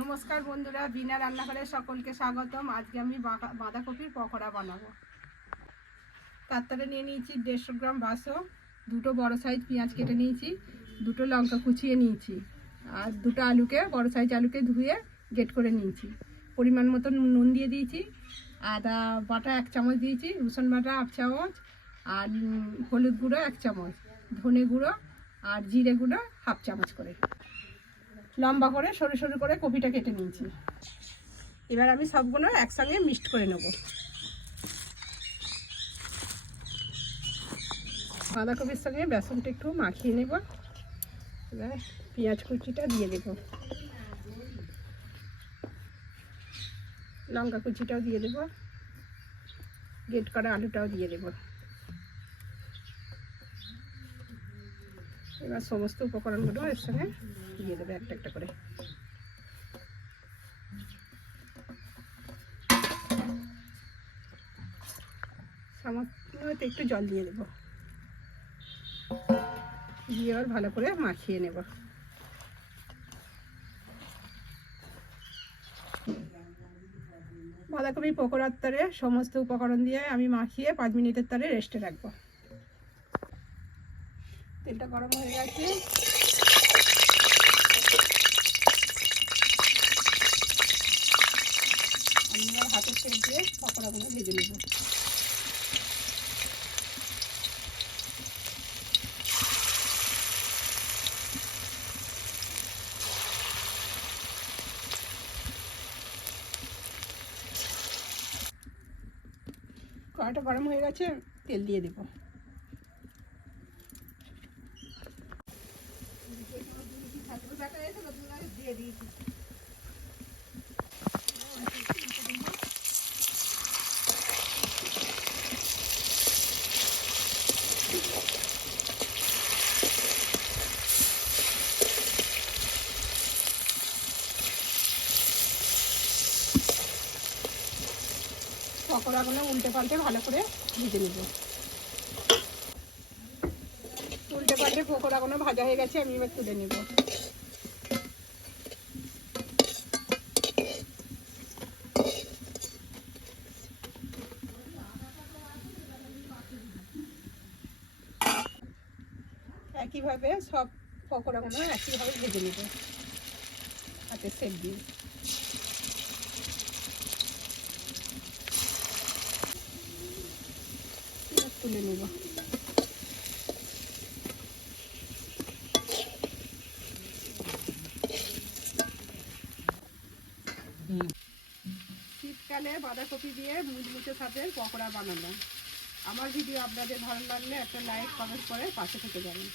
নমস্কার বন্ধুরা, বিনা রান্নাঘরে সকলকে স্বাগতম। আজকে আমি বাঁধাকপির পকোড়া বানাবো। তারপরে নিয়ে নিয়েছি দেড়শো গ্রাম বাসো দুটো বড় সাইজ পেঁয়াজ কেটে নিয়েছি, দুটো লঙ্কা কুচিয়ে নিয়েছি, আর দুটো আলুকে, বড় সাইজ আলুকে ধুয়ে গেট করে নিয়েছি। পরিমাণ মতো নুন দিয়ে দিয়েছি, আদা বাটা এক চামচ দিয়েছি, রসুন বাটা হাফ চামচ, আর হলুদ গুঁড়ো এক চামচ, ধনে গুঁড়ো আর জিরে গুঁড়ো হাফ চামচ করে। লম্বা করে, সরু সরু করে কপিটা কেটে নিয়েছি। এবার আমি সবগুলো একসঙ্গে মিক্সড করে নেব। বাঁধাকপির সঙ্গে বেসনটা একটু মাখিয়ে নেব। এবার পেঁয়াজ কুচিটা দিয়ে দেব। লঙ্কা কুচিটাও দিয়ে দেব। গেট করা আলুটাও দিয়ে দেব। এবার সমস্ত উপকরণগুলো এর সঙ্গে দিয়ে দেবে একটা একটা করে। সামান্য একটু জল দিয়ে দেবো। দিয়ে আবার ভালো করে মাখিয়ে নেব। বাঁধাকপি পকোড়ার তারে সমস্ত উপকরণ দিয়ে আমি মাখিয়ে পাঁচ মিনিটের তারে রেস্টে রাখব। তেলটা গরম হয়ে গেছে। আমি এবার হাতের তেল দিয়ে পকোড়াগুলো ভেজে নেব। কড়াটা গরম হয়ে গেছে, তেল দিয়ে দেবো দিয়ে দিয়েছি পকোড়াগুলো উল্টে পাল্টে ভালো করে ভেজে নেব। উল্টে পাল্টে পকোড়াগুলো ভাজা হয়ে গেছে, আমি এবার তুলে নেব। একইভাবে সব পকোড়াগুলো একইভাবে ভেজে নেব। হাতে সেট দিয়ে। তুলে নেব। শীতকালে বাঁধাকপি দিয়ে মুচমুচে সাথে পকোড়া বানালাম। আমার ভিডিও আপনাদের ভালো লাগলে একটা লাইক কমেন্ট করে পাশে থেকে যাবেন।